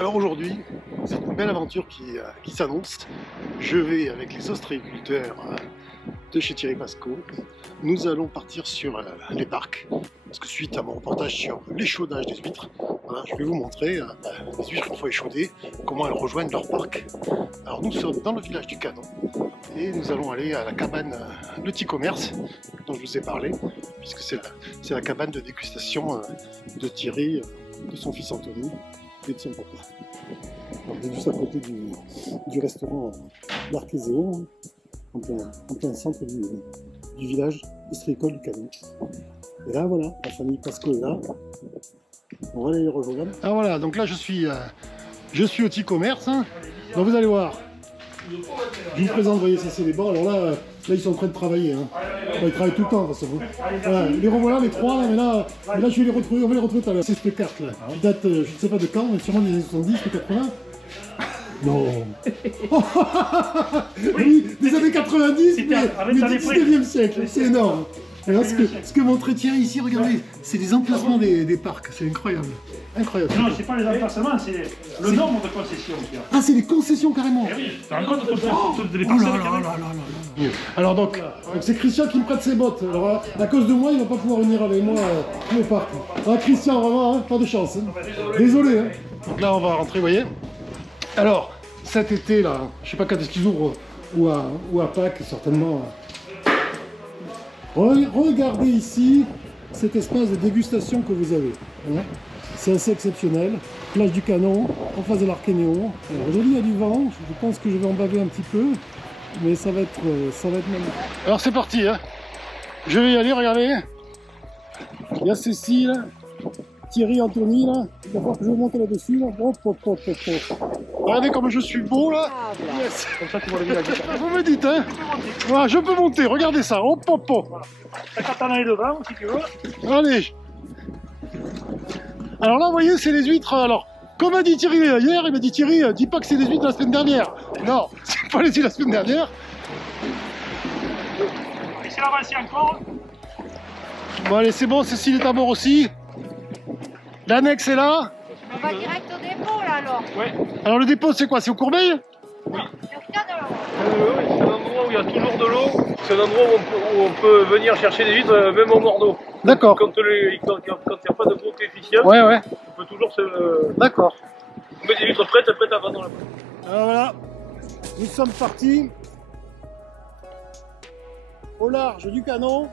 Alors aujourd'hui, c'est une belle aventure qui s'annonce. Je vais avec les ostréiculteurs de chez Thierry Pasco. Nous allons partir sur les parcs. Parce que suite à mon reportage sur l'échaudage des huîtres, voilà, je vais vous montrer les huîtres une fois échaudées, comment elles rejoignent leur parc. Alors nous sommes dans le village du Canon et nous allons aller à la cabane Le Petit Commerce dont je vous ai parlé, puisque c'est la cabane de dégustation de Thierry, de son fils Anthony et de son papa. On est juste à côté du restaurant L'Archéséon, en plein centre du village ostréicole du Canon. Et là voilà, la famille Pasco est là. On va aller les rejoindre. Ah voilà, donc là je suis au Petit Commerce. Hein. Donc vous allez voir. Je vous présente, vous voyez, ça c'est les bancs. Alors là ils sont en train de travailler. Hein. Enfin, ils travaillent tout le temps de toute façon. Voilà, les revoilà, les trois, mais là je vais les retrouver, on va les retrouver tout à l'heure. C'est cette carte là, qui date, je ne sais pas de quand, mais sûrement des années 70 ou 80. Non. Oui, des années 90, mais du 19e siècle, c'est énorme. Alors ce que montrait Thierry ici, regardez, c'est les emplacements des parcs, c'est incroyable. Incroyable. Non, c'est pas les emplacements, c'est le nombre de concessions. Ah, c'est les concessions carrément. Eh oui, tu te rends compte de les parcelles carrément. Alors donc c'est Christian qui me prête ses bottes. Alors à cause de moi, il va pas pouvoir venir avec moi au parc. Ah Christian, vraiment, hein, pas de chance. Hein. Désolé. Hein. Donc là, on va rentrer, vous voyez. Alors, cet été là, je sais pas quand est-ce qu'ils ouvrent, ou à Pâques certainement. Regardez ici cet espace de dégustation que vous avez. Hein. C'est assez exceptionnel. Plage du Canon, en face de l'Archénéon. Aujourd'hui il y a du vent, je pense que je vais en baver un petit peu, mais ça va être magnifique. Alors c'est parti, hein. Je vais y aller, regardez. Il y a Cécile, Thierry, Anthony là. Il va falloir que je vous monte là-dessus. Là. Hop, hop, hop, hop, hop. Regardez comme je suis beau là. Yes. Comme ça tu vois le village. Vous me dites, hein. Voilà, je peux monter, regardez ça. Hop, hop, hop. Voilà. T'as qu'à t'en aller devant si tu veux. Allez. Alors là, vous voyez, c'est les huîtres. Alors, comme a dit Thierry hier, il m'a dit Thierry, dis pas que c'est les huîtres de la semaine dernière. Non, c'est pas les huîtres de la semaine dernière. Laissez l'avancer encore. Bon, allez, c'est bon, Cécile est à bord aussi. L'annexe est là. On va direct au dépôt là alors. Ouais. Alors, le dépôt, c'est quoi? C'est au Courbeil? Oui. Sur Canon. Oui, c'est un endroit où il y a toujours de l'eau. C'est un endroit où on peut venir chercher des huîtres, même au Mordeau. D'accord. Quand il n'y a pas de gros coefficient, Ouais, ouais. on peut toujours se... D'accord. On met des huîtres prêtes à vendre là-bas. Alors voilà, nous sommes partis au large du Canon.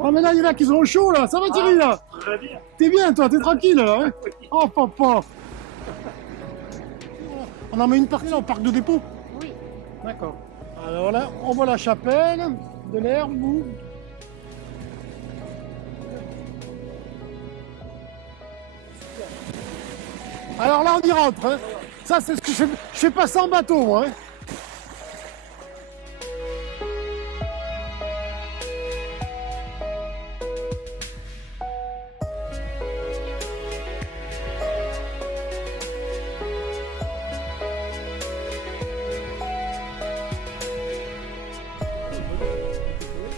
Oh mais là il y en a qui sont au chaud là, ça va Thierry là? Très bien. T'es bien toi, t'es tranquille là hein? Oh papa. On en met une partie là au parc de dépôt? Oui. D'accord. Alors là, on voit la chapelle, de l'herbe ou... Alors là on y rentre, hein. Ça c'est ce que je fais pas ça en bateau moi. Hein.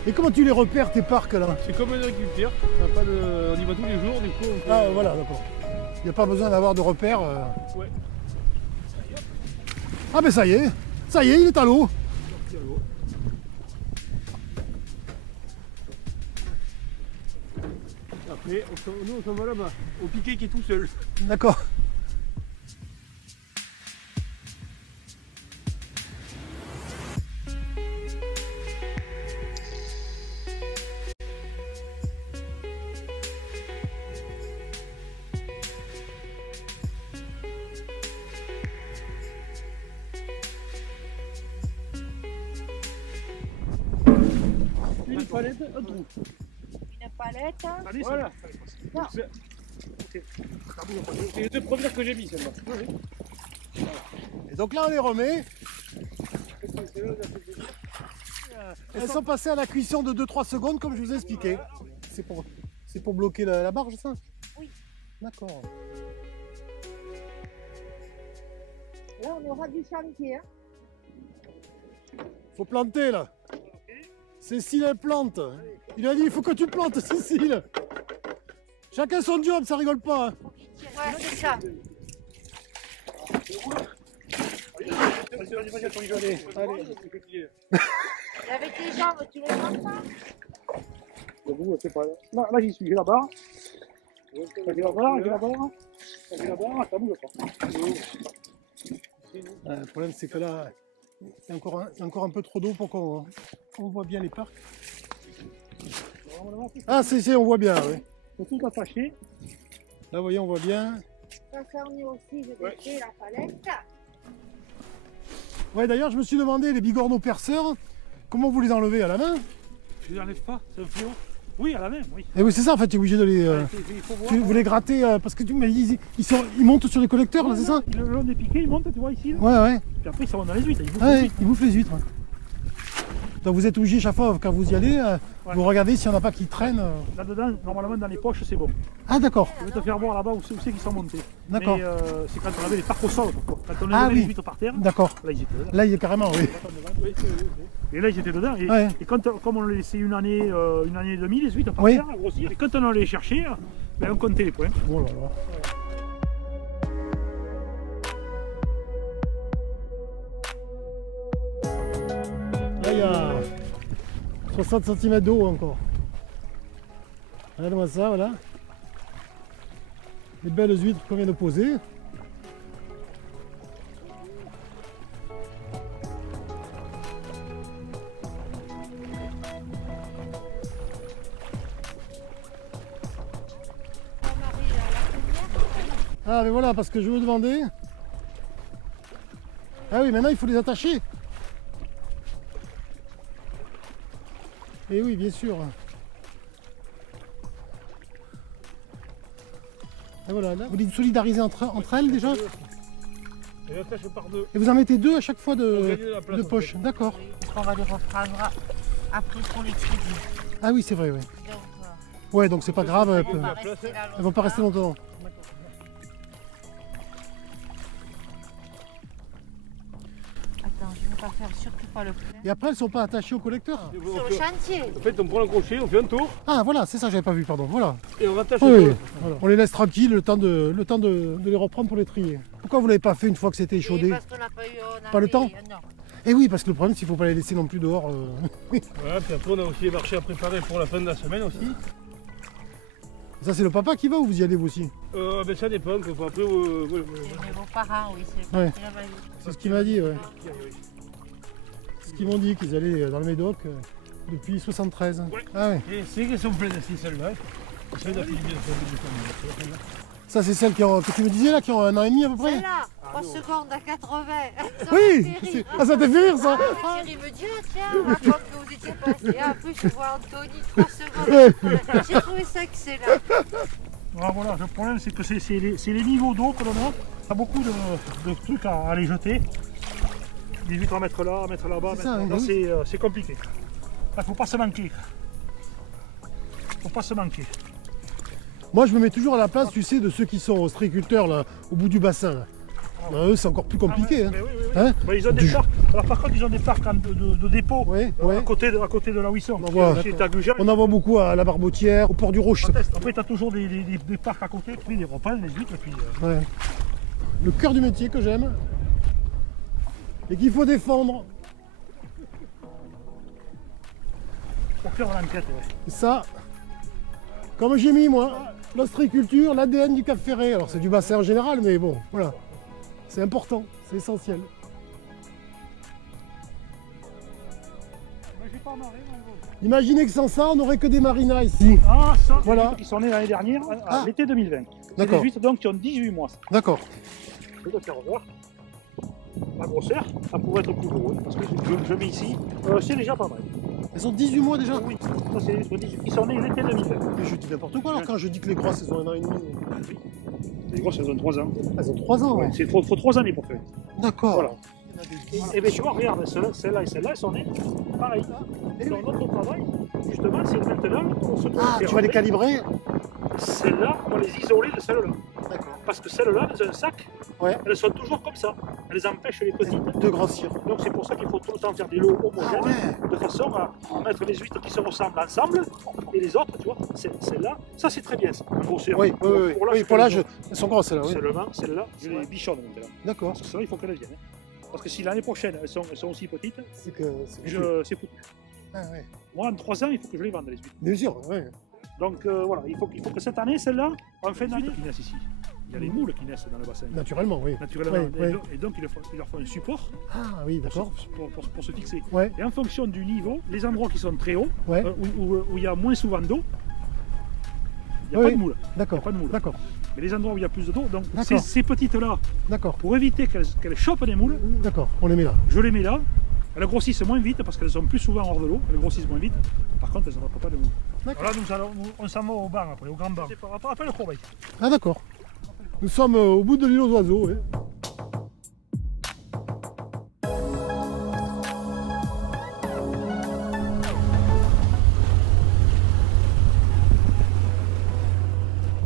Et comment tu les repères tes parcs là? C'est comme un agriculteur, on y va tous les jours, du coup on peut... Ah voilà, d'accord. Il n'y a pas besoin d'avoir de repères. Ouais. Ah ben ça y est, il est à l'eau. Après, nous on s'en va là-bas, au piquet qui est tout seul. D'accord. Une palette, un trou. Une palette. Allez, Voilà. Non. C'est les deux premières que j'ai mis celle-là. Et donc là on les remet. Elles sont passées à la cuisson de 2-3 secondes comme je vous ai expliqué. C'est pour bloquer la barge, ça? Oui. D'accord. Là, on aura du chantier. Hein. Faut planter, là. Cécile, elle plante. Il a dit, il faut que tu plantes, Cécile. Chacun son job, ça rigole pas. Hein. Ouais, c'est ça. Vas-y, à ton rigoler. Et avec les jambes, tu les prends pas? Debout, c'est pas là. Là, j'y suis, j'ai la barre. J'ai la barre, ça bouge pas. Le problème, c'est que là, il y a encore un peu trop d'eau pour qu'on voit bien les parcs. Ah, c'est, on voit bien, oui. Faut tout attacher. Là, vous voyez, on voit bien. Ça s'ennuie aussi, je défais la palette. Ouais, d'ailleurs, je me suis demandé, les bigorneaux perceurs, comment vous les enlevez à la main? Je les enlève pas, c'est un fléau. Oui, à la main, oui. Et oui, c'est ça, en fait, tu es obligé de les... Il faut voir. vous les gratter, parce que ils montent sur les collecteurs, là, c'est ça? Le long des piquets, ils montent, tu vois, ici. Là. Ouais. Puis après, ça va dans les huîtres, ils bouffent les Ouais, huîtres. ils bouffent les huîtres. Ouais. Donc vous êtes obligé chaque fois, quand vous y allez, vous regardez s'il n'y en a pas qui traînent. Là-dedans, normalement, dans les poches, c'est bon. Ah, d'accord. Je vais te faire voir là-bas où c'est qu'ils sont montés. D'accord. Mais c'est quand on avait les parcs au sol. Quand on Ah avait oui. les huîtres par terre, D'accord. là, ils étaient dedans. Là, il est carrément, oui. Et là, ils étaient dedans. Et, Ouais. et comme on les laissait une année et demie, les huîtres par Oui. terre, à grossir. Et quand on allait les chercher, ben, on comptait les points. Oh là là. Là, il y a 60 cm d'eau encore. Regardez-moi ça, voilà. Les belles huîtres qu'on vient de poser. Ah, mais voilà, parce que je me demandais. Ah oui, maintenant il faut les attacher. Et oui, bien sûr. Et voilà, là, vous les solidarisez entre elles déjà? Et l'attache par deux. Et vous en mettez deux à chaque fois de gagner la place, en poche. fait. D'accord. On va les reprendre après pour les crédits. Ah oui, c'est vrai, oui. Donc, Ouais, donc c'est pas grave, elles vont pas rester là elles vont pas rester longtemps. Attends, je ne vais pas faire surtout pas le plein. Et après, elles sont pas attachées au collecteur? Sur le chantier. En fait, on prend un crochet, on fait un tour Ah voilà, c'est ça, j'avais pas vu, pardon. Voilà. et on rattache Oui, le oui. tour. Voilà. On les laisse tranquilles le temps de les reprendre pour les trier. Pourquoi vous l'avez pas fait une fois que c'était Et échaudé? parce qu'on n'a pas eu. On Pas le avait- temps Non. Eh oui, parce que le problème, c'est qu'il faut pas les laisser non plus dehors. Voilà, puis après, on a aussi les marchés à préparer pour la fin de la semaine aussi. Ça, c'est le papa qui va ou vous y allez vous aussi? Ben, ça dépend. Quoi. Après, C'est vos parents, oui, c'est Ouais. parti là-bas. C'est ce qu'il m'a dit, ouais. C'est ce qu'ils m'ont dit, qu'ils allaient dans le Médoc depuis 73. Ouais. Ah ouais. Et c'est qu'elles sont pleines aussi, celles-là. Celles-là, Ça, c'est celles que tu me disais là, qui ont 1 an et demi à peu près? Celle-là, 3 secondes à 80. Ça Oui, me fait rire. ah, ça t'a fait rire ça? Ah, Thierry me dit, ah, tiens, raconte que vous étiez passé. Ah, après, je vois Anthony, 3 secondes. J'ai trouvé ça excellent. Ah, voilà, le problème, c'est que c'est les niveaux d'eau que l'on a. Il y a beaucoup de trucs à aller jeter. Des huîtres à mettre là-bas, C'est mettre ça, là. oui. C'est compliqué. Il ne faut pas se manquer. Faut pas se manquer. Moi, je me mets toujours à la place, tu sais, de ceux qui sont ostréiculteurs là, au bout du bassin. Là. Ben, eux, c'est encore plus compliqué. Ah, hein. mais oui. Hein? Bah, ils ont des parcs. Alors par contre, ils ont des parcs de dépôt Ouais, à ouais. côté de là où ils sont. On en voit. C'est à Gugère. On en voit beaucoup à la Barbotière, au port du Roche. Après, tu as toujours des parcs à côté, puis des repas, des huîtres, et puis. Ouais. Le cœur du métier que j'aime et qu'il faut défendre. Pour faire l'enquête, ouais. Et ça, comme j'ai mis moi, l'ostréiculture, l'ADN du Cap Ferret. Alors c'est du bassin en général, mais bon, voilà. C'est important, c'est essentiel. Mais j'ai pas marré, mon gros. Imaginez que sans ça, on n'aurait que des marinas ici. Ah, ça, Voilà. ils sont nés l'année dernière, à Ah. l'été 2020. C'est des D'accord. huîtres donc qui ont 18 mois. D'accord. Je vais te faire voir. La grosseur, ça pourrait être plus gros, hein, parce que je mets ici, c'est déjà pas mal. Elles ont 18 mois déjà. Oui, ça c'est les 18. Ils sont nés l'été 2020. Mais je dis n'importe quoi alors quand je dis que les grosses, elles ont 1 an et demi. Les grosses, elles ont 3 ans. Elles ont 3 ans, ouais. Il faut 3 années pour faire. D'accord. Voilà. Et bien tu vois, regarde, celle-là et celle-là, elles sont nées pareil. Et Dans notre travail, justement, c'est maintenant qu'on se Ah, tu vas les calibrer? Celles-là, on va les isoler de celles-là. D'accord. Parce que celles-là, dans un sac, Ouais. elles sont toujours comme ça. Elles empêchent les petites. De grossir. Donc c'est pour ça qu'il faut tout le temps faire des lots Ah homogènes, ouais. de façon à mettre les huîtres qui se ressemblent ensemble, et les autres, tu vois, celles-là, ça c'est très bien ça. En grosseur. Oui, oui, oui. Oui, pour l'âge, elles sont grosses celles-là, oui. Seulement, celles-là, je les bichonne maintenant. D'accord. Parce que celles-là, il faut qu'elles viennent. Parce que si l'année prochaine, elles sont aussi petites, C'est que c'est c'est foutu. Ah ouais. Moi, en 3 ans, il faut que je les vende, les huîtres. Bien sûr, ouais. Donc voilà, il faut que cette année, celle-là, en fin d'année, qui naissent ici. Il y a les moules qui naissent dans le bassin. Naturellement, oui. Naturellement. Oui, oui. Et donc, il leur faut un support Ah oui, d'accord. pour se fixer. Ouais, Et en fonction du niveau, les endroits qui sont très hauts, ouais. où il y a moins souvent d'eau, il n'y a Oui, pas de moules. d'accord. pas de moules. D'accord. Mais les endroits où il y a plus d'eau, donc D'accord. ces petites-là, D'accord. pour éviter qu'elles chopent des moules, D'accord. On les met là. je les mets là. Elles grossissent moins vite parce qu'elles sont plus souvent hors de l'eau. Elles grossissent moins vite. Par contre, elles n'attrapent pas de moules. D'accord. Voilà, on s'en va au banc après, au grand banc. Après le corbeil. Ah d'accord. Nous sommes au bout de l'île aux oiseaux. Ouais.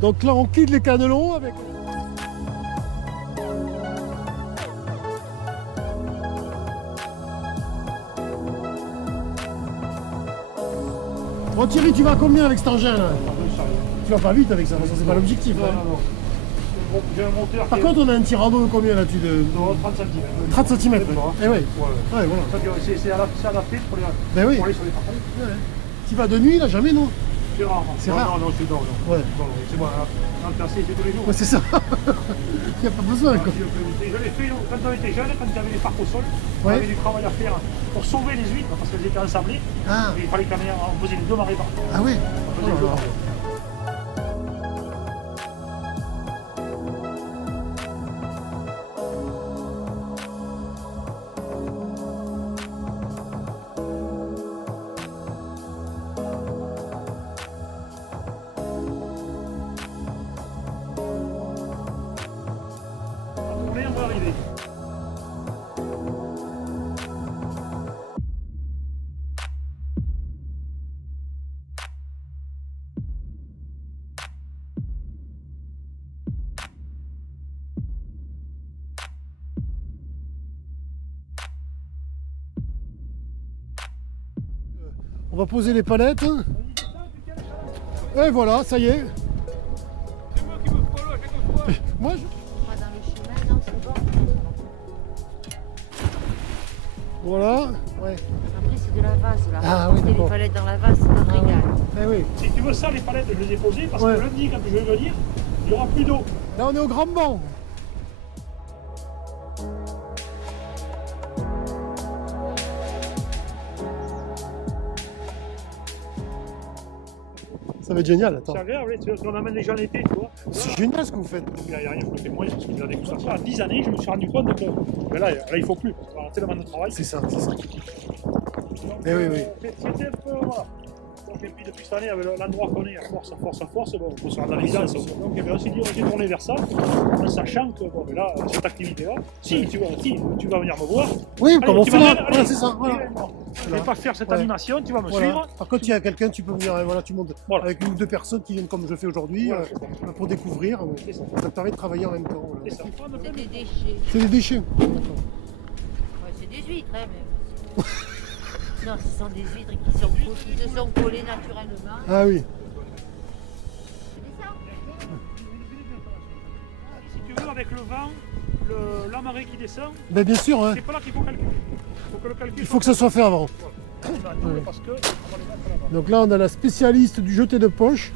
Donc là, on quitte les cannelons avec... Bon Thierry, tu vas à combien avec cet engin là? Tu vas pas vite avec ça, c'est pas l'objectif. Non, hein. non, non. J'ai un moteur Par qui contre, on a un tirado de combien là-dessus de... est 30 cm. 30 cm. C'est bon. Eh oui. Ouais. Ouais, voilà. C'est adapté pour les, Ben oui. pour aller sur les parcours. Ouais. Tu vas de nuit là, jamais non? C'est rare. C'est non, rare. Non, c'est non. Ouais. Non, c'est bon. Dans le tercé, c'est tous les jours. Ouais, c'est ça. Il n'y a pas besoin quoi. Je l'ai fait quand on était jeune, quand il y avait les parcs au sol. On Ouais. avait du travail à faire pour sauver les huîtres parce qu'elles étaient ensablées. Ah, Et il fallait qu'on faisait les deux marées par ah oui. On Oh faisait les deux là là. marées. On va arriver. On va poser les palettes. Et voilà, ça y est. C'est moi qui me follow à chaque fois. Moi, je... Pas dans le chemin, non, c'est bon. Voilà. Ouais. Après, c'est de la vase là. Ah oui, Mettez d'accord. les palettes dans la vase, c'est un régal. Eh oui. Si tu veux ça, les palettes, je les ai posées parce Ouais. que lundi, quand je vais venir, il n'y aura plus d'eau. Là, on est au grand banc. Ça va être génial, attends. C'est agréable, tu vois, on amène les gens l'été, tu vois. C'est génial ce que vous faites. Il n'y a rien, je le fais moins, parce que j'ai la dégustation. À 10 années, je me suis rendu compte que ben là, il ne faut plus, parce qu'on a tellement de travail. C'est ça, c'est ça. Donc, Eh oui, oui. C'était un peu, voilà. Donc, et puis depuis cette année, avec l'endroit qu'on est, à force, bon, on peut se rendre dans les ans. Donc, eh bien, on s'est dit, on s'est tourné vers ça, en sachant que, bon, mais là, cette activité-là, si tu vas venir me voir, Oui, comme on tu fait vas là. venir, Voilà, allez, c'est ça. Voilà. je ne vais pas faire cette Ouais. animation, tu vas me Voilà. suivre. Par contre, il y a quelqu'un, tu peux venir, voilà, tu montes Voilà. avec une ou deux personnes qui viennent comme je fais aujourd'hui Voilà, c'est ça. pour découvrir. C'est ça. Ça te permet de travailler en même temps. Voilà. C'est ça. C'est des déchets. C'est des déchets. Ouais, c'est des huîtres, hein, mais. Non, ce sont des huîtres qui se sont collées naturellement. Ah oui. C'est ça. Si tu veux, avec le vent, la marée qui descend, Ben, bien sûr, hein. c'est pas là qu'il faut calculer. Il faut que le calcul Il faut que ça soit fait avant. soit double parce que on va les mettre là-bas. Donc là, on a la spécialiste du jeté de poche.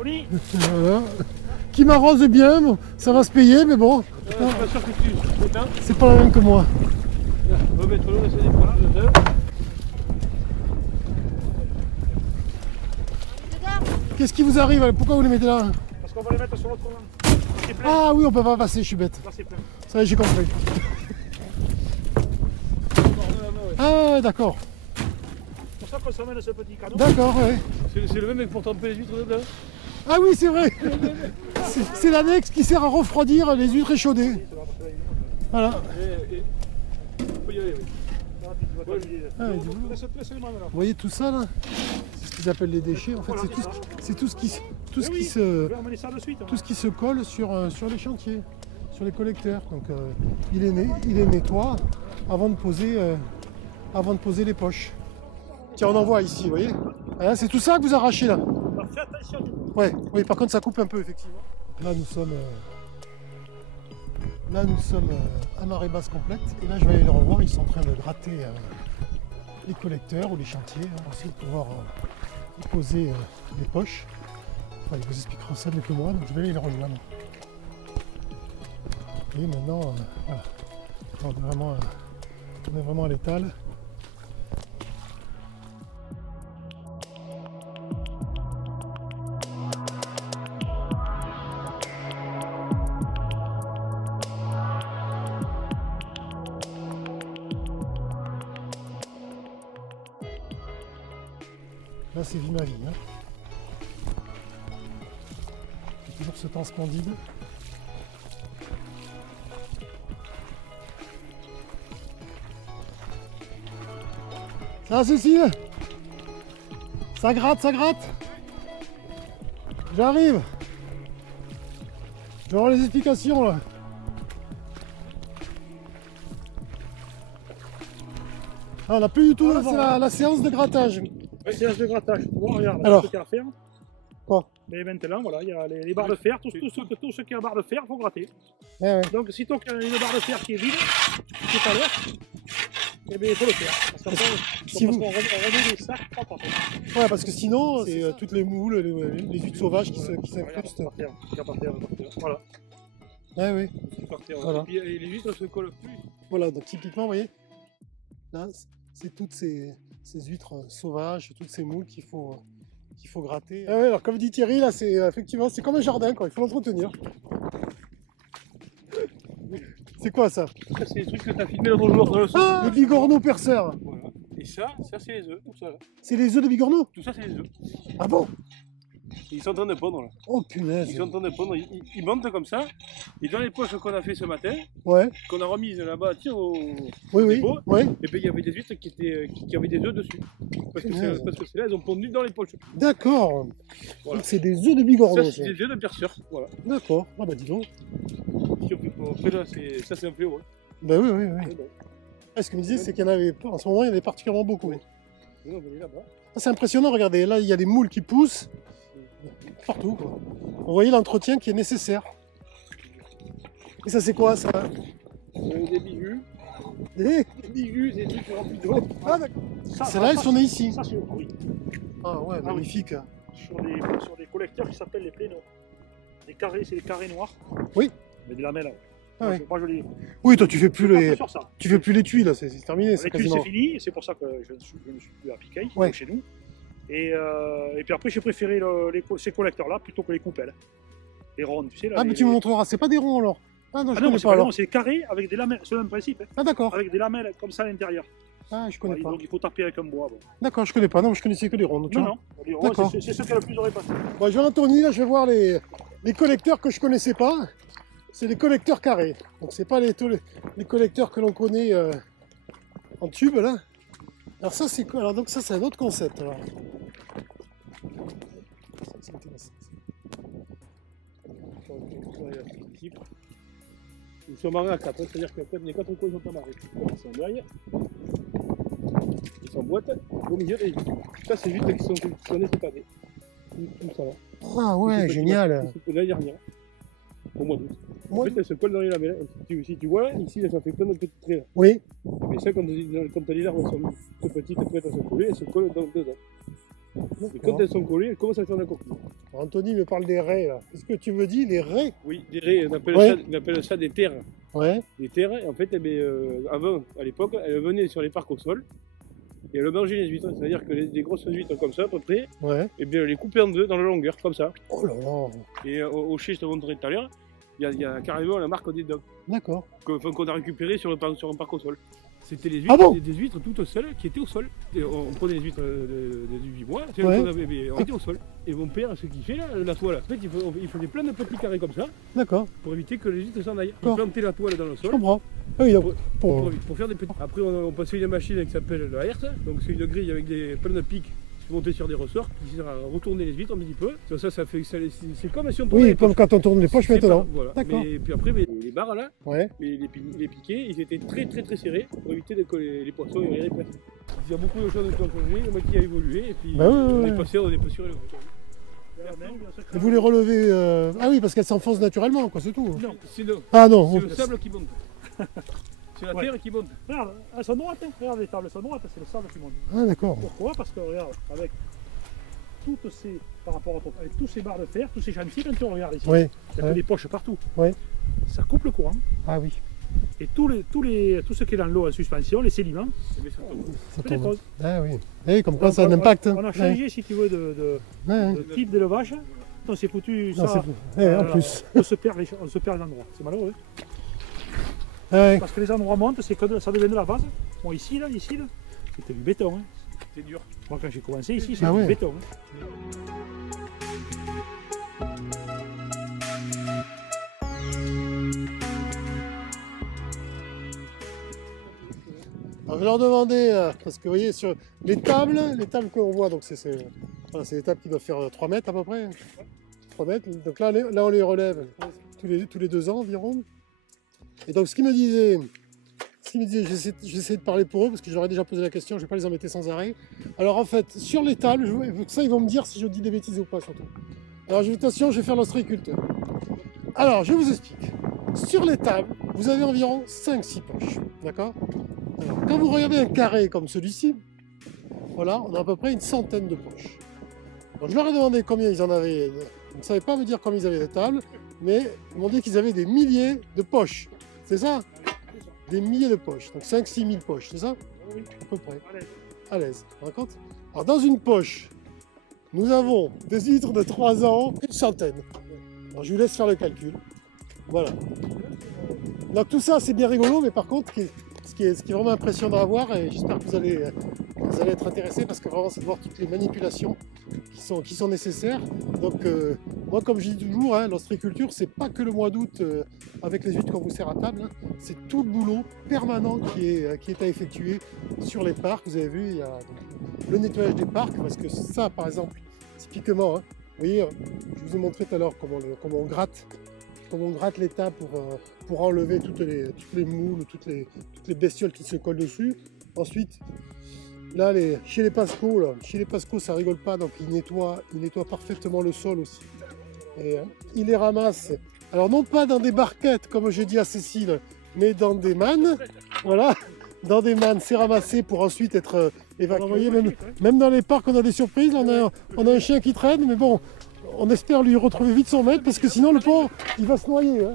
Oli, Voilà. Qui m'arrose bien, bon, ça va se payer, mais bon, Je suis pas sûr que tu es bien. c'est pas la même que moi. On va mettre l'eau, essayer de prendre le deux. Qu'est-ce qui vous arrive? Pourquoi vous les mettez là? parce qu'on va les mettre sur l'autre vent. C'est plein. Ah oui, on peut pas passer, je suis bête. Là, c'est plein. Ça y est, j'ai compris. Ah ouais, d'accord. C'est pour ça qu'on s'emmène ce petit canot. D'accord, ouais. C'est le même mec pour tremper les huîtres dedans. Ah oui, c'est vrai. C'est l'annexe qui sert à refroidir les huîtres échaudées. Voilà. On peut y aller, oui. Là, tu vas Ah, du boulot. Laisse-les mains là. Vous voyez tout ça là? C'est ce qu'ils appellent les déchets. En fait, Voilà, c'est tout ce qui Je vais emmener ça de suite. tout ce qui se colle sur les chantiers, sur les collecteurs. Donc il les nettoie avant de poser les poches. Tiens, on en voit ici, vous voyez? Hein, c'est tout ça que vous arrachez là? Fais attention. Ouais, oui, par contre ça coupe un peu effectivement. Là nous sommes à marée basse complète et là je vais aller les revoir, ils sont en train de gratter les collecteurs ou les chantiers, hein, aussi pour pouvoir y poser les poches. Enfin, ils vous expliqueront ça mieux que moi, donc je vais aller les rejoindre. Et maintenant, voilà. On est vraiment à l'étal. Là, c'est vie ma vie. Hein. Il y a toujours ce temps splendide. Ça va, Cécile? Ça gratte, ça gratte. J'arrive. Je vais avoir les explications là. Ah, on n'a plus du tout, c'est la séance de grattage. Séance de grattage. Bon, regarde, Alors. ce qu'il y a à faire. Quoi? Et maintenant, voilà, il y a les barres de fer. Tout ce qui a barre de fer, il faut gratter. Ouais. Donc, sitôt qu'il y a une barre de fer qui est vide, qui est à l'air, eh bien, il faut le faire. Parce qu'après, Si on vous- remet les sacs propres. Ouais, parce que sinon, c'est toutes les moules, les huîtres sauvages qui Regarde, s'incrustent. par terre, par terre. Voilà. Ouais, oui. Par terre. Voilà. Et puis, les huîtres se collent plus. Voilà, donc typiquement, vous voyez, là, c'est toutes ces huîtres sauvages, toutes ces moules qu'il faut gratter. Ah ouais, alors comme dit Thierry, là, c'est effectivement, c'est comme un jardin, quoi. Il faut l'entretenir. C'est quoi ça? Ça, c'est les trucs que tu as filmé l'autre jour dans le sol. Ah, le bigorneau perceur. Voilà. Et ça c'est les œufs, tout ça. Là. C'est les œufs de bigorneau? Tout ça, c'est les œufs. Ah bon? Ils sont en train de pondre là. Oh punaise. Ils sont en train de pondre. Ils montent comme ça. Et dans les poches qu'on a fait ce matin, Ouais, qu'on a remises là-bas, tiens, oui, dépôt, ouais. et puis il y avait des huîtres qui avaient des œufs dessus. Parce que Punaise. c'est là, elles ont pondu dans les poches. D'accord. Voilà. Donc c'est des œufs de bigorneau. Ça, c'est des œufs de perceur. Voilà. D'accord. Ah bah dis donc. Si on fait là, ça c'est un fléau. Hein. Bah oui. Mais bon. Ah, ce que me disait, c'est qu'il y en avait, en ce moment, il y en avait particulièrement beaucoup. Mais non, on est là-bas. Ah, c'est impressionnant, regardez, là, il y a des moules qui poussent partout, quoi. Vous voyez l'entretien qui est nécessaire. Et ça, c'est quoi, ça? Des bijoux. Des... Des bijoux, des trucs remplis d'eau. Ah, d'accord. Ça, Celles-là, elles sont nées ici. Ça, c'est oui. Ah ouais, Ah oui. magnifique. Sur des collecteurs qui s'appellent les plénos. Les carrés, c'est les carrés noirs. Oui. Mais de la mêle. Ah ouais. Moi, je les. Oui, toi, tu fais plus les sur ça. tuiles, là, c'est terminé, c'est Les tuiles, quasiment... c'est fini, et c'est pour ça que je ne suis plus à Piquet, Ouais. chez nous. Et puis après, j'ai préféré ces collecteurs-là plutôt que les coupelles. Les rondes, tu sais. Là, Ah, mais tu me montreras, c'est pas des ronds, alors? Ah non, je connais c'est pas, pas alors. rond, c'est carré avec des lamelles, c'est le même principe, hein, Ah, d'accord. avec des lamelles comme ça à l'intérieur. Ah, je connais pas. Donc il faut taper avec un bois. Bon. D'accord, je connais pas. Non, je connaissais que les ronds. tu Non, vois. non, les ronds, D'accord. c'est ce qui a le plus aurait passé. Bon, je vais à Anthony, là, je vais voir les collecteurs que je connaissais pas. C'est les collecteurs carrés. Donc, c'est pas les collecteurs que l'on connaît en tube, là. Alors, ça, c'est quoi? Alors, donc, ça, c'est un autre concept. Alors. Ça, c'est intéressant. Ils sont marrés à 4, c'est-à-dire que les 4 coins sont pas marrés. Ils sont derrière, ils sont en boîte, au milieu, et ça c'est juste qui sont nés cette année. Tout ça là. Ah ouais, génial. L'année dernière, au mois d'août. En Moi- fait, elles se collent dans les lamelles. Si tu vois, ici, ça fait plein de petits traits. Là. Oui. Mais ça, quand les larves sont toutes petites, prêtes à se coller, elles se collent dedans. Et quand elles sont collées, elles commencent à faire la coquille. Alors, Anthony me parle des raies, là. Qu'est-ce que tu me dis, les raies? Oui, des raies, on appelle ça des terres. Ouais. Des terres, et en fait, avant, à l'époque, elles venaient sur les parcs au sol et elles mangeaient les huîtres. C'est-à-dire que les grosses huîtres comme ça, à peu près, Ouais. et bien, elles les coupaient en deux dans la longueur, comme ça. Oh là là. Et au chai, je te montrais tout à l'heure, il y a carrément la marque des dogs D'accord. qu'on a récupérée sur un parc au sol. C'était les Ah huîtres, bon des huîtres toutes seules qui étaient au sol. Et on prenait les huîtres du Vimois, Ouais. on était au sol. Et mon père, ce qu'il fait là, la toile, en fait, il faisait plein de petits carrés comme ça D'accord, pour éviter que les huîtres s'en aillent. Il D'accord. plantait la toile dans le je sol. comprends. Ah oui, donc, Pour faire des petits. Après, on passait une machine qui s'appelle la herse, donc c'est une grille avec plein de pics montés sur des ressorts qui sert à retourner les huîtres un petit peu. Ça fait c'est comme si on tournait oui, les comme poches. quand on tourne les poches C'est maintenant. pas- Voilà. D'accord. Mais puis après, les barres là, Ouais. les piquets, ils étaient très serrés pour éviter que les poissons y récupèrent. Il y a beaucoup de choses qui ont changé, le métier a évolué et puis Bah oui, on oui, est oui. passé, on est pas sûr. Et vous les relevez. Ah oui, parce qu'elles s'enfoncent naturellement, quoi, c'est tout. Non, c'est Ah non, le sable qui monte. C'est la Ouais. terre qui monte. Regarde, elles sont droites, hein. Regarde les tables, elles sont droites, c'est le sable qui monte. Ah d'accord. Pourquoi? Parce que regarde, avec toutes ces, par rapport à avec tous ces barres de fer, tous ces chantiers, quand tu regardes ici, Oui. il y a Ouais. des poches partout. Ouais. Ça coupe le courant. Ah oui. Et tout ce qui est dans l'eau en suspension, les sédiments, Mais ça tombe. Ça tout les tombe. cause. Ah oui. Eh, comme quoi Donc, ça a un impact. On a changé, si tu veux, de Ouais. type d'élevage. On s'est foutu Non, ça. c'est fou. Eh, en plus. On se perd les endroits. C'est malheureux. Ouais. Parce que les endroits montent, c'est que ça devient de la base. Bon, ici, là, c'était du béton. Hein. C'est dur. Moi, quand j'ai commencé ici, c'était Ah ouais. du béton. Hein. Alors, je leur demandais, parce que vous voyez, sur les tables qu'on voit, donc voilà, c'est des tables qui doivent faire 3 mètres à peu près. 3 mètres. Donc là, on les relève tous les 2 ans environ. Et donc ce qu'ils me disaient, j'essaie de parler pour eux parce que j'aurais déjà posé la question, je ne vais pas les embêter sans arrêt. Alors en fait, sur les tables, ça ils vont me dire si je dis des bêtises ou pas surtout. Alors attention, je vais faire l'ostréiculteur. Alors je vous explique. Sur les tables, vous avez environ 5-6 poches. D'accord? Alors, quand vous regardez un carré comme celui-ci, voilà, on a à peu près une centaine de poches. Donc, je leur ai demandé combien ils en avaient. Ils ne savaient pas me dire combien ils avaient de tables, mais ils m'ont dit qu'ils avaient des milliers de poches. C'est ça? Des milliers de poches. Donc 5-6 000 poches, c'est ça? Oui, À peu près. allez. À l'aise. Tu te rends compte? Alors dans une poche, nous avons des huîtres de 3 ans, une centaine. Alors je vous laisse faire le calcul. Voilà. Donc tout ça c'est bien rigolo, mais par contre, ce qui est vraiment impressionnant à voir, et j'espère que vous allez être intéressés parce que vraiment c'est de voir toutes les manipulations qui sont nécessaires. Donc moi comme je dis toujours, hein, l'ostréiculture c'est pas que le mois d'août avec les huîtres qu'on vous sert à table, hein, c'est tout le boulot permanent qui est à effectuer sur les parcs. Vous avez vu, il y a le nettoyage des parcs, parce que ça par exemple, typiquement, hein, vous voyez, je vous ai montré tout à l'heure comment on gratte l'état pour enlever toutes les moules, toutes les bestioles qui se collent dessus. Ensuite, là, chez les Pascos, ça rigole pas, donc ils nettoient parfaitement le sol aussi. Et ils les ramassent, alors non pas dans des barquettes, comme j'ai dit à Cécile, mais dans des mannes. Voilà, dans des mannes, c'est ramassé pour ensuite être évacué. Vous voyez, même dans les parcs, on a des surprises. On a un chien qui traîne, mais bon, on espère lui retrouver vite son maître, parce que sinon, le pauvre, il va se noyer. Hein.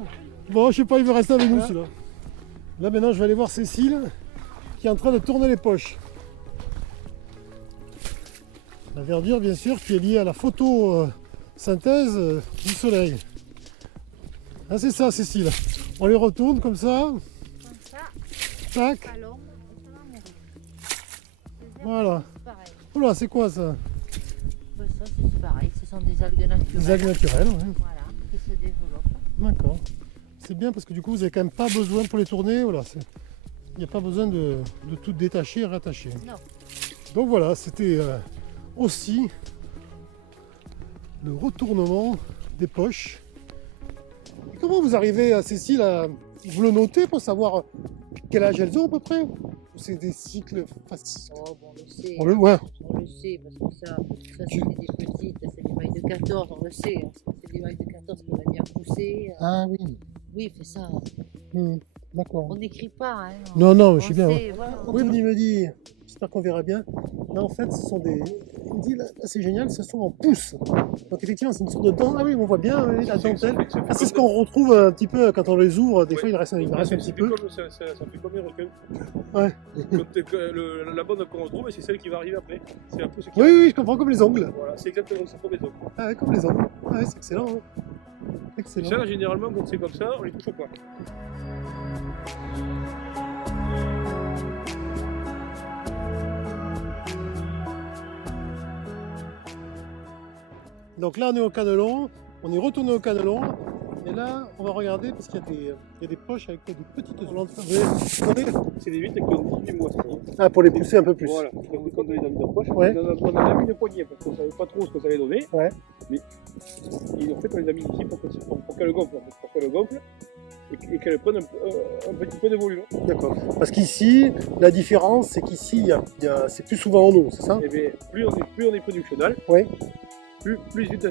Bon, je sais pas, il veut rester avec nous, celui-là. Là, maintenant, je vais aller voir Cécile, qui est en train de tourner les poches. La verdure, bien sûr, qui est liée à la photosynthèse du soleil. Ah, c'est ça, Cécile. On les retourne comme ça. Comme ça, Tac. à l'ombre, et ça va mourir. Deuxième, Voilà. c'est pareil. Oula, c'est quoi ça? Ben, ça, c'est pareil, ce sont des algues naturelles. Des algues naturelles, ouais. Voilà, qui se développent. D'accord. C'est bien parce que du coup, vous n'avez quand même pas besoin pour les tourner. Voilà, il n'y a pas besoin de tout détacher et rattacher. Non. Donc voilà, c'était aussi le retournement des poches. Et comment vous arrivez, Cécile, vous le notez pour savoir quel âge elles ont à peu près? Ou c'est des cycles faciles? Oh, bon, on le sait. Ouais. On le sait, parce que ça c'est des petites, c'est des mailles de 14, on le sait. C'est des mailles de 14 qu'on a bien poussées. Ah oui. Oui, il fait ça. D'accord. On n'écrit pas. Hein, Non, je sais bien. sait, voilà, on Oui, sait. il me dit, j'espère qu'on verra bien. Là, en fait, ce sont des. Il me dit, là, c'est génial, ce sont en pouces. Donc, effectivement, c'est une sorte de dent. Ah oui, on voit bien oui, la dentelle. Ah, c'est ce qu'on retrouve un petit peu quand on les ouvre. Des fois, il reste un petit peu. Ça fait comme les requins. Ouais. La bande qu'on retrouve, c'est celle qui va arriver après. C'est un peu ce qui Oui, je comprends, comme les ongles. Voilà, c'est exactement ça, comme les ongles. Ah, ouais, comme les ongles. Ah, ouais, c'est excellent. Hein. Et Excellent. ça, généralement, quand c'est comme ça, on les touche pas. Donc là, on est au cannelon, on est retourné au cannelon. Et là, on va regarder parce qu'il y a des poches avec des petites langues. C'est des huîtres qui ont 18 mois. Ah, pour les pousser un peu plus. Voilà, donc quand on les a mis dans la poche, Ouais. on en a mis une poignée parce qu'on ne savait pas trop ce que ça allait donner. Ouais. Mais en fait, on les a mis ici pour qu'elle gonfle, pour qu'elle gonfle et qu'elle prenne un petit peu de volume. D'accord. Parce qu'ici, la différence, c'est qu'ici, c'est plus souvent en eau, c'est ça? Et bien, plus on est productionnel, Oui. plus vite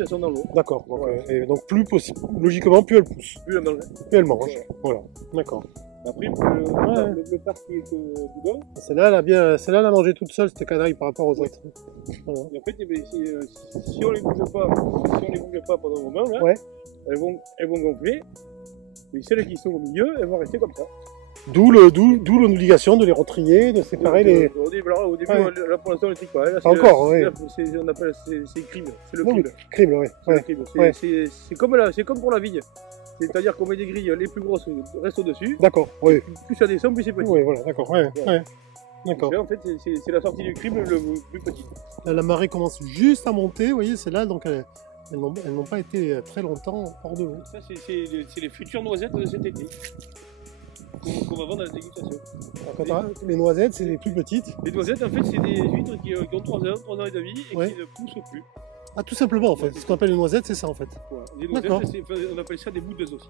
elles sont dans l'eau. D'accord. Et donc plus possible, logiquement, plus elle pousse, Plus elles mangent. plus elle mange. Voilà. D'accord. Après, le parc qui est du gant, Celle-là, elle a mangé toute seule, cette canaille par rapport aux autres. Voilà. et en fait, eh bien, si on les bouge pas pendant un moment, là, Ouais. elles vont gonfler. Mais celles qui sont au milieu, elles vont rester comme ça. D'où l'obligation de les retrier, de séparer les. Au début, Ouais. là pour l'instant, on ne les trie pas. Là, Encore, oui. On appelle c'est crible. C'est le Non, crible. crible, oui. C'est le crible. Ouais. C'est comme pour la vigne. C'est-à-dire qu'on met des grilles, les plus grosses restent au-dessus. D'accord, oui. Plus ça descend, plus c'est petit. Oui, voilà, d'accord. Ouais, ouais. D'accord. Là, en fait, c'est la sortie du crible le plus petit. Là, la marée commence juste à monter, vous voyez, c'est là, donc elles n'ont pas été très longtemps hors de l'eau. Ça, c'est les futures noisettes de cet été. Qu'on va vendre à la dégustation. Les noisettes, c'est les plus petites. Les noisettes, en fait, c'est des huîtres qui ont 3 ans et demi et Ouais. qui ne poussent plus. Ah, tout simplement, en fait. Ce qu'on appelle les noisettes, c'est ça, en fait. Voilà. Les D'accord. noisettes, on appelle ça des bouddhas aussi.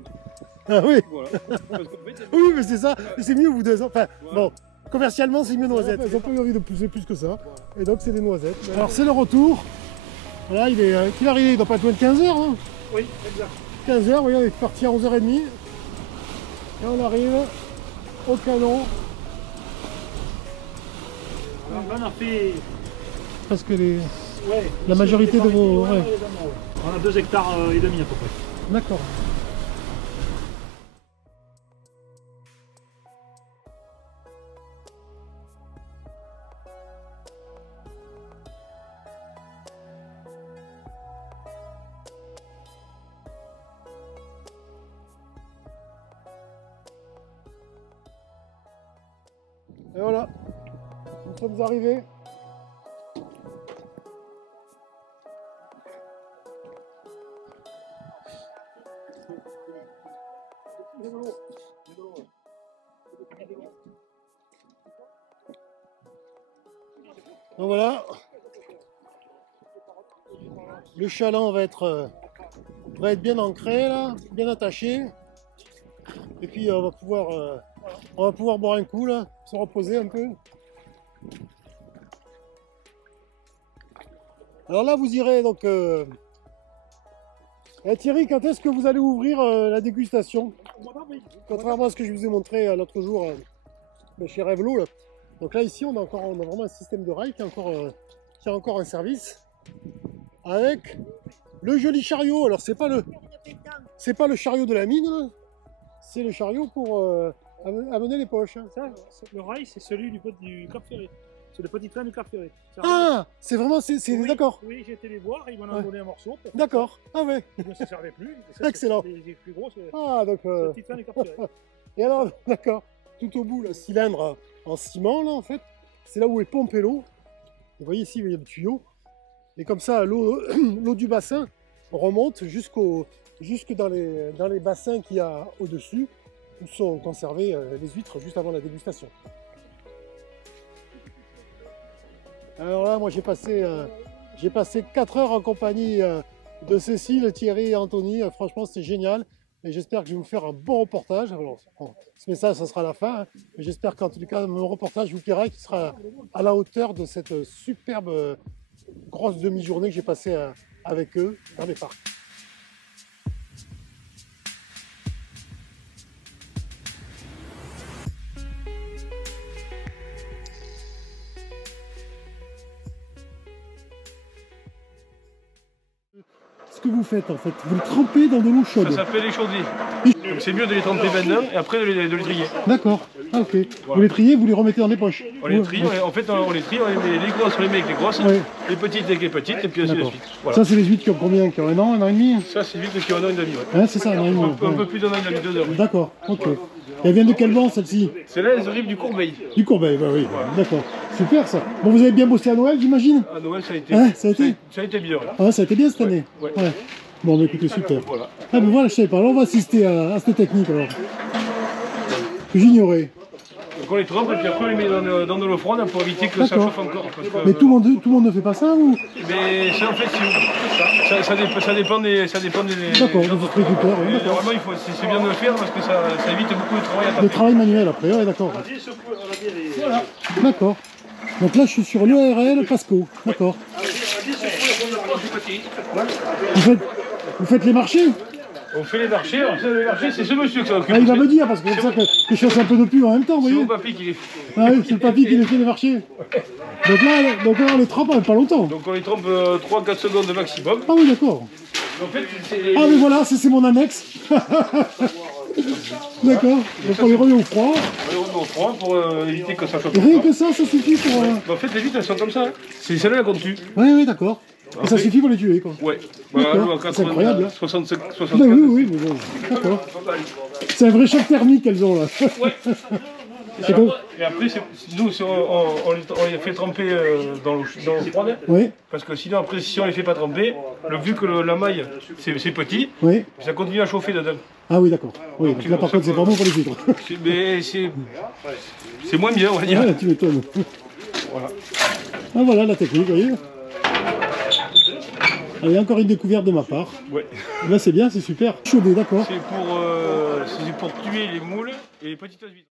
Ah oui, Voilà. Parce qu'en fait, oui, mais c'est ça. C'est mieux, vous deux. Enfin, Voilà. bon, commercialement, c'est mieux noisettes. Ils n'ont pas eu envie de pousser plus que ça. Et donc, c'est des noisettes. Alors, c'est le retour. Voilà, il est arrivé, il doit pas être loin de 15h. Hein. Oui, exact. 15h, vous voyez, on est parti à 11h30. Et on arrive au canon. Alors là, on a fait. Parce que Ouais, la majorité de vos. Ouais, Ouais. on a 2 hectares et demi à peu près. D'accord. Et voilà, nous sommes arrivés. Donc voilà, le chaland va être bien ancré là, bien attaché. Et puis on va pouvoir boire un coup là, se reposer un peu. Alors là vous irez donc Thierry, quand est-ce que vous allez ouvrir la dégustation? Contrairement à ce que je vous ai montré l'autre jour chez Revelo là. Donc là ici on a vraiment un système de rail qui a encore un service avec le joli chariot. Alors c'est pas le chariot de la mine là. C'est le chariot pour amener les poches. Hein. Ça, le rail, c'est celui du Cap Ferré. C'est le petit train du Cap Ferré. Ah, c'est vraiment, oui, d'accord. Oui, j'ai été les voir, ils m'en ont Ouais. donné un morceau. D'accord. Ah ouais. Je ne se servais plus. Et ça, Excellent. C'est les plus gros, c'est Ah donc. le petit train du Cap Ferré. Et alors, d'accord. Tout au bout, le cylindre en ciment là en fait, c'est là où est pompée l'eau. Vous voyez ici, il y a le tuyau. Et comme ça, l'eau du bassin remonte jusque dans les bassins qu'il y a au-dessus, où sont conservées les huîtres juste avant la dégustation. Alors là, moi j'ai passé 4 heures en compagnie de Cécile, Thierry et Anthony. Franchement, c'était génial. Et j'espère que je vais vous faire un bon reportage. Alors, bon, ce message, ça sera à la fin. Hein, mais j'espère qu'en tout cas, mon reportage vous plaira, qu'il sera à la hauteur de cette superbe grosse demi-journée que j'ai passée avec eux dans les parcs. Ce que vous faites en fait, vous le trempez dans de l'eau chaude. Ça s'appelle échaudé. Donc c'est mieux de les tremper maintenant et après de les trier. D'accord, ah, ok. Vous les triez, vous les remettez dans des poches. On les trie, en fait on les trie, on les met les grosses, on les met avec les grosses, Ouais. les petites avec les petites et puis ainsi de D'accord. suite. Voilà. Ça c'est les huîtres qui ont combien? Qui ont un an et demi? Ça c'est vite qui en a une demi. Ouais. Hein, c'est ça, un an et demi. Un Ouais. peu plus d'un an et demi, 2 heures. D'accord, ok. Et elle vient de quel banc celle-ci? C'est là les olives du Courbeil. Du Courbeil, bah oui, d'accord. super ça. Bon, vous avez bien bossé à Noël, j'imagine? À Noël, ça a été, Hein, ça a été ça a été bien. Ah, ça a été bien cette année? Ouais. Bon, bah, écoutez, super. Voilà. Ah, ben voilà, je savais pas. Alors, on va assister à cette technique alors. Que j'ignorais. Donc on les trempe et puis après on les met dans de l'eau froide pour éviter que ça D'accord. chauffe encore. Parce que, Mais tout le monde ne fait pas ça ou? mais ça, en fait, ça dépend des. D'accord, des agriculteurs, oui, Et d'accord. normalement, c'est bien de le faire parce que ça évite beaucoup de travail à Le taper. travail manuel après, ouais, d'accord. Voilà. D'accord. Donc là, je suis sur l'ERL Pasco. D'accord. Vous faites les marchés? On fait les marchés, alors ça, les marchés, c'est ce monsieur qui s'en occupe. Ah, il va me dire, parce que c'est comme ça que je fasse un peu de pub en même temps, vous C'est voyez. mon papy qui les fait. Ah oui, c'est le papy qui les fait les marchés. Donc là, on les trempe pas longtemps. Donc on les trempe 3-4 secondes de maximum. Ah oui, d'accord. En fait, Ah mais voilà, c'est mon annexe. D'accord. Donc on les remet au froid. On les remet au froid pour éviter que ça chauffe. Et rien que ça suffit pour... En fait, les vitres, elles sont comme ça. Hein. C'est celle-là qu'on tue. Oui, d'accord. Et ça suffit pour les tuer, quoi. Ouais. Voilà, D'accord. nous, à C'est incroyable, hein. 65, Ben 64. oui, mais bon. D'accord. C'est un vrai choc thermique qu'elles ont là. Ouais. C'est comme... Et après, nous, on les fait tremper dans l'eau froide. Oui, Parce que sinon, après, si on les fait pas tremper, vu que la maille, c'est petit, oui. ça continue à chauffer dedans. Ah oui, d'accord. Oui, donc là par contre c'est pas bon pour les vitres. Mais c'est moins bien, on va dire. Ah, tu m'étonnes. Voilà. Ah voilà la technique, vous voyez. Allez, encore une découverte de ma part. Ouais. Là c'est bien, c'est super. Chaudé, d'accord. C'est pour tuer les moules et les petites vitres.